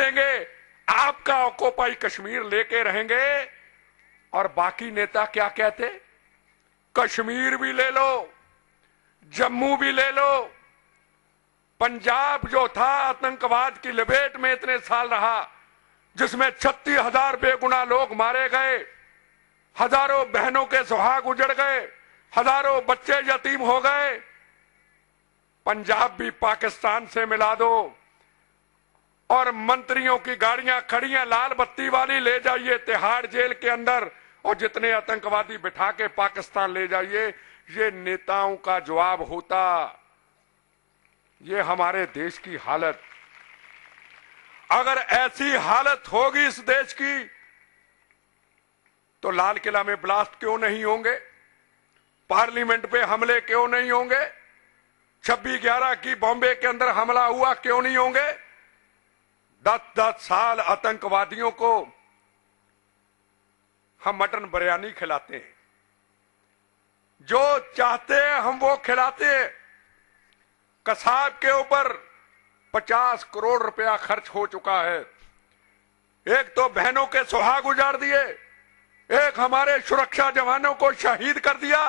देंगे, आपका ऑक्युपाई कश्मीर लेके रहेंगे। और बाकी नेता क्या कहते, कश्मीर भी ले लो, जम्मू भी ले लो। पंजाब जो था आतंकवाद की लपेट में इतने साल रहा, जिसमें 36,000 बेगुनाह लोग मारे गए, हजारों बहनों के सुहाग उजड़ गए, हजारों बच्चे यतीम हो गए। पंजाब भी पाकिस्तान से मिला दो और मंत्रियों की गाड़ियां खड़ी हैं लाल बत्ती वाली, ले जाइए तिहाड़ जेल के अंदर और जितने आतंकवादी बिठा के पाकिस्तान ले जाइए। ये नेताओं का जवाब होता। ये हमारे देश की हालत। अगर ऐसी हालत होगी इस देश की तो लाल किला में ब्लास्ट क्यों नहीं होंगे, पार्लियामेंट पे हमले क्यों नहीं होंगे, 26/11 की बॉम्बे के अंदर हमला हुआ क्यों नहीं होंगे। 10-10 साल आतंकवादियों को हम मटन बिरयानी खिलाते हैं, जो चाहते हैं हम वो खिलाते हैं। कसाब के ऊपर 50 करोड़ रुपया खर्च हो चुका है। एक तो बहनों के सुहाग उजाड़ दिए, एक हमारे सुरक्षा जवानों को शहीद कर दिया,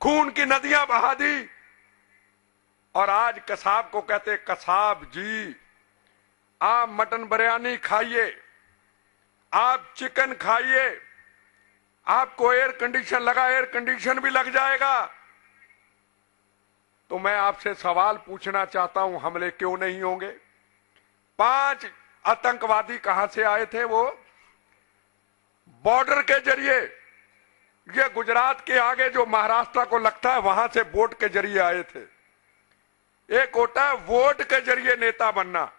खून की नदियां बहा दी। और आज कसाब को कहते, कसाब जी आप मटन बिरयानी खाइए, आप चिकन खाइए, आपको एयर कंडीशन लगा, एयर कंडीशन भी लग जाएगा। तो मैं आपसे सवाल पूछना चाहता हूं, हमले क्यों नहीं होंगे। 5 आतंकवादी कहां से आए थे, वो बॉर्डर के जरिए, ये गुजरात के आगे जो महाराष्ट्र को लगता है वहां से बोट के जरिए आए थे। एक होता है वोट के जरिए नेता बनना,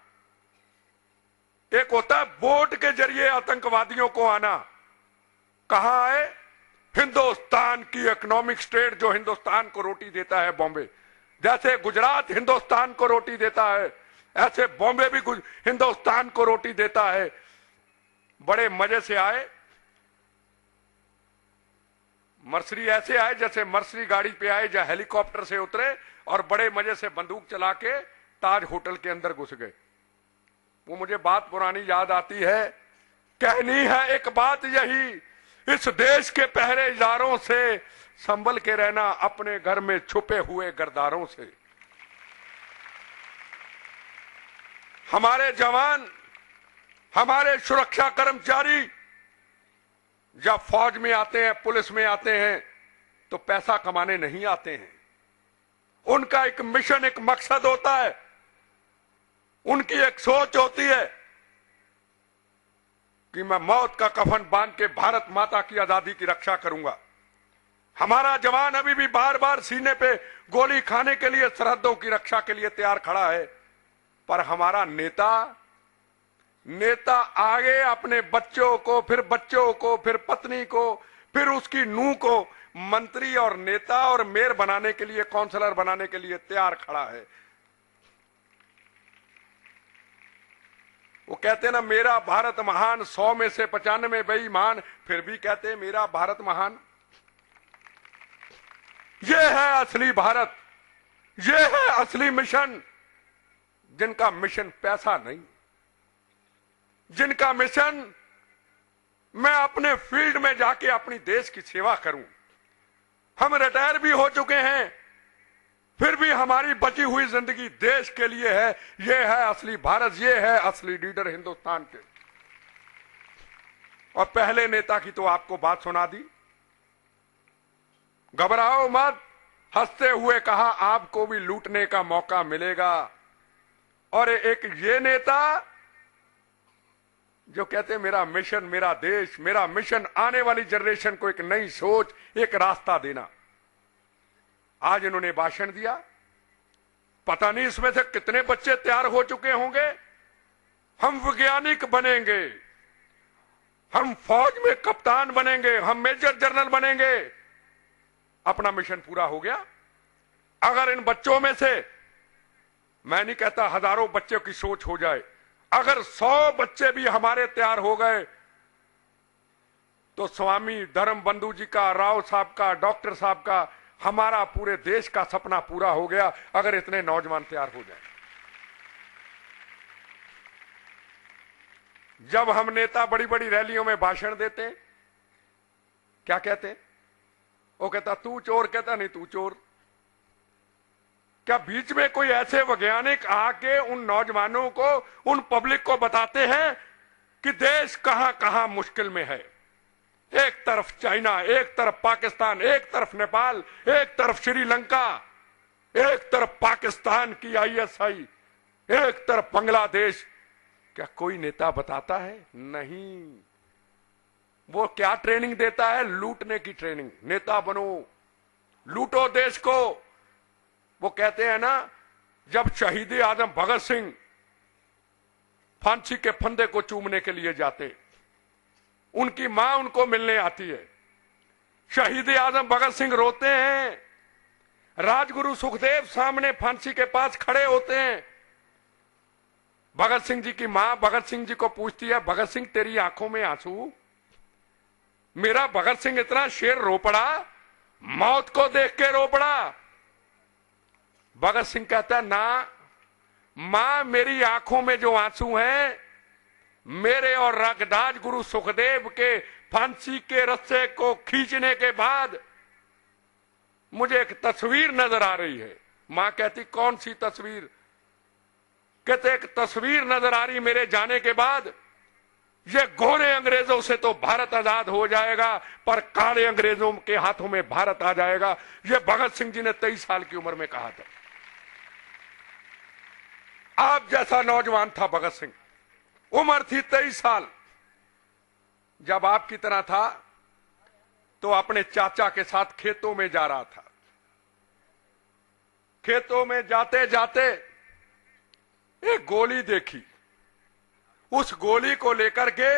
एक होता है वोट के जरिए आतंकवादियों को आना। कहां आए, हिंदुस्तान की इकोनॉमिक स्टेट जो हिंदुस्तान को रोटी देता है, बॉम्बे। जैसे गुजरात हिंदुस्तान को रोटी देता है, ऐसे बॉम्बे भी हिंदुस्तान को रोटी देता है। बड़े मजे से आए, मर्सरी ऐसे आए जैसे मर्सरी गाड़ी पे आए, या हेलीकॉप्टर से उतरे और बड़े मजे से बंदूक चला के ताज होटल के अंदर घुस गए। वो मुझे बात पुरानी याद आती है, कहनी है एक बात यही, इस देश के पहरेदारों से संभल के रहना, अपने घर में छुपे हुए गद्दारों से। हमारे जवान, हमारे सुरक्षा कर्मचारी जब फौज में आते हैं, पुलिस में आते हैं, तो पैसा कमाने नहीं आते हैं। उनका एक मिशन, एक मकसद होता है, उनकी एक सोच होती है कि मैं मौत का कफन बांध के भारत माता की आजादी की रक्षा करूंगा। हमारा जवान अभी भी बार बार सीने पे गोली खाने के लिए, सरहदों की रक्षा के लिए तैयार खड़ा है। पर हमारा नेता आगे अपने बच्चों को, फिर बच्चों को, फिर पत्नी को, फिर उसकी नूह को मंत्री और नेता और मेयर बनाने के लिए, काउंसलर बनाने के लिए तैयार खड़ा है। वो कहते ना, मेरा भारत महान, 100 में से 95 बेईमान, फिर भी कहते मेरा भारत महान। ये है असली भारत, ये है असली मिशन। जिनका मिशन पैसा नहीं, जिनका मिशन मैं अपने फील्ड में जाके अपनी देश की सेवा करूं। हम रिटायर भी हो चुके हैं, फिर भी हमारी बची हुई जिंदगी देश के लिए है। ये है असली भारत, ये है असली लीडर हिंदुस्तान के। और पहले नेता की तो आपको बात सुना दी, घबराओ मत, हंसते हुए कहा आपको भी लूटने का मौका मिलेगा। और एक ये नेता जो कहते मेरा मिशन, मेरा देश, मेरा मिशन आने वाली जनरेशन को एक नई सोच, एक रास्ता देना। आज इन्होंने भाषण दिया, पता नहीं इसमें से कितने बच्चे तैयार हो चुके होंगे। हम वैज्ञानिक बनेंगे, हम फौज में कप्तान बनेंगे, हम मेजर जनरल बनेंगे। अपना मिशन पूरा हो गया। अगर इन बच्चों में से, मैं नहीं कहता हजारों बच्चों की सोच हो जाए, अगर 100 बच्चे भी हमारे तैयार हो गए तो स्वामी धर्म बंधु जी का, राव साहब का, डॉक्टर साहब का, हमारा पूरे देश का सपना पूरा हो गया। अगर इतने नौजवान तैयार हो जाए, जब हम नेता बड़ी बड़ी रैलियों में भाषण देते हैं, क्या कहते हैं? वो कहता तू चोर, कहता नहीं तू चोर। क्या बीच में कोई ऐसे वैज्ञानिक आके उन नौजवानों को, उन पब्लिक को बताते हैं कि देश कहां कहां मुश्किल में है? एक तरफ चाइना, एक तरफ पाकिस्तान, एक तरफ नेपाल, एक तरफ श्रीलंका, एक तरफ पाकिस्तान की आईएसआई, एक तरफ बांग्लादेश। क्या कोई नेता बताता है? नहीं। वो क्या ट्रेनिंग देता है? लूटने की ट्रेनिंग। नेता बनो, लूटो देश को। वो कहते हैं ना, जब शहीद आजम भगत सिंह फांसी के फंदे को चूमने के लिए जाते, उनकी मां उनको मिलने आती है। शहीद आजम भगत सिंह रोते हैं, राजगुरु सुखदेव सामने फांसी के पास खड़े होते हैं। भगत सिंह जी की मां भगत सिंह जी को पूछती है, भगत सिंह तेरी आंखों में आंसू? मेरा भगत सिंह इतना शेर रो पड़ा, मौत को देख के रो पड़ा। भगत सिंह कहता है, ना मां, मेरी आंखों में जो आंसू हैं, मेरे और राजगुरु सुखदेव के फांसी के रस्से को खींचने के बाद मुझे एक तस्वीर नजर आ रही है। मां कहती, कौन सी तस्वीर? कहते, एक तस्वीर नजर आ रही मेरे जाने के बाद, ये गोरे अंग्रेजों से तो भारत आजाद हो जाएगा, पर काले अंग्रेजों के हाथों में भारत आ जाएगा। ये भगत सिंह जी ने 23 साल की उम्र में कहा था। आप जैसा नौजवान था भगत सिंह, उम्र थी 23 साल। जब आपकी तरह था तो अपने चाचा के साथ खेतों में जा रहा था। खेतों में जाते जाते एक गोली देखी। उस गोली को लेकर के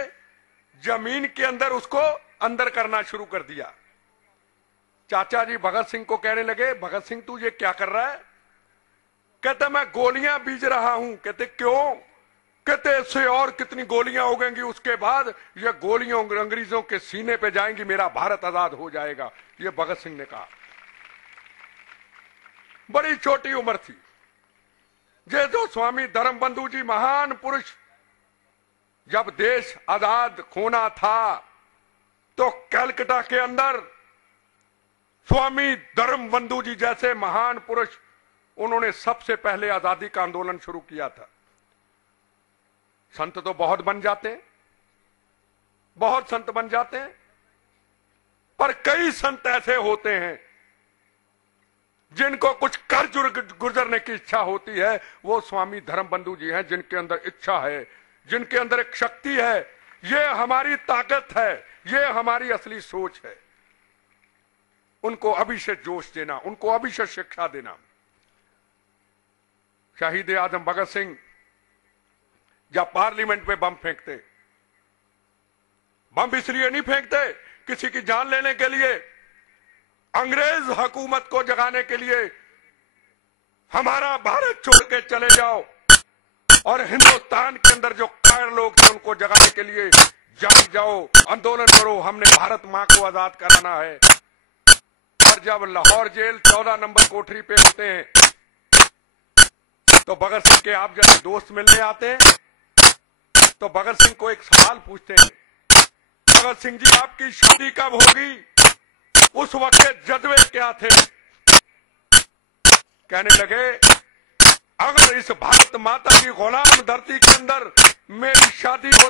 जमीन के अंदर उसको अंदर करना शुरू कर दिया। चाचा जी भगत सिंह को कहने लगे, भगत सिंह तू ये क्या कर रहा है? कहते, मैं गोलियां बीज रहा हूं। कहते, क्यों? कहते, इससे और कितनी गोलियां उगेंगी, उसके बाद ये गोलियां अंग्रेजों के सीने पे जाएंगी, मेरा भारत आजाद हो जाएगा। ये भगत सिंह ने कहा। बड़ी छोटी उम्र थी। ये जो स्वामी धर्मबंधु जी महान पुरुष, जब देश आजाद होना था तो कलकत्ता के अंदर स्वामी धर्मबंधु जी जैसे महान पुरुष, उन्होंने सबसे पहले आजादी का आंदोलन शुरू किया था। संत तो बहुत बन जाते हैं, बहुत संत बन जाते हैं, पर कई संत ऐसे होते हैं जिनको कुछ कर गुजरने की इच्छा होती है। वो स्वामी धर्मबंधु जी हैं, जिनके अंदर इच्छा है, जिनके अंदर एक शक्ति है। ये हमारी ताकत है, ये हमारी असली सोच है। उनको अभी से जोश देना, उनको अभी से शिक्षा देना। शहीद आजम भगत सिंह जब पार्लियामेंट में बम फेंकते, बम इसलिए नहीं फेंकते किसी की जान लेने के लिए, अंग्रेज हुकूमत को जगाने के लिए, हमारा भारत छोड़ के चले जाओ और हिंदुस्तान के अंदर जो कायर लोग थे उनको जगाने के लिए जाग जाओ, आंदोलन करो, हमने भारत मां को आजाद कराना है। और जब लाहौर जेल 14 नंबर कोठरी पे होते हैं तो भगत सिंह के आप जैसे दोस्त मिलने आते हैं, तो भगत सिंह को एक सवाल पूछते हैं, भगत सिंह जी आपकी शादी कब होगी? उस वक्त के जज्बे क्या थे? कहने लगे, अगर इस भारत माता की गुलाम धरती के अंदर मेरी शादी हो